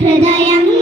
ഹൃദയം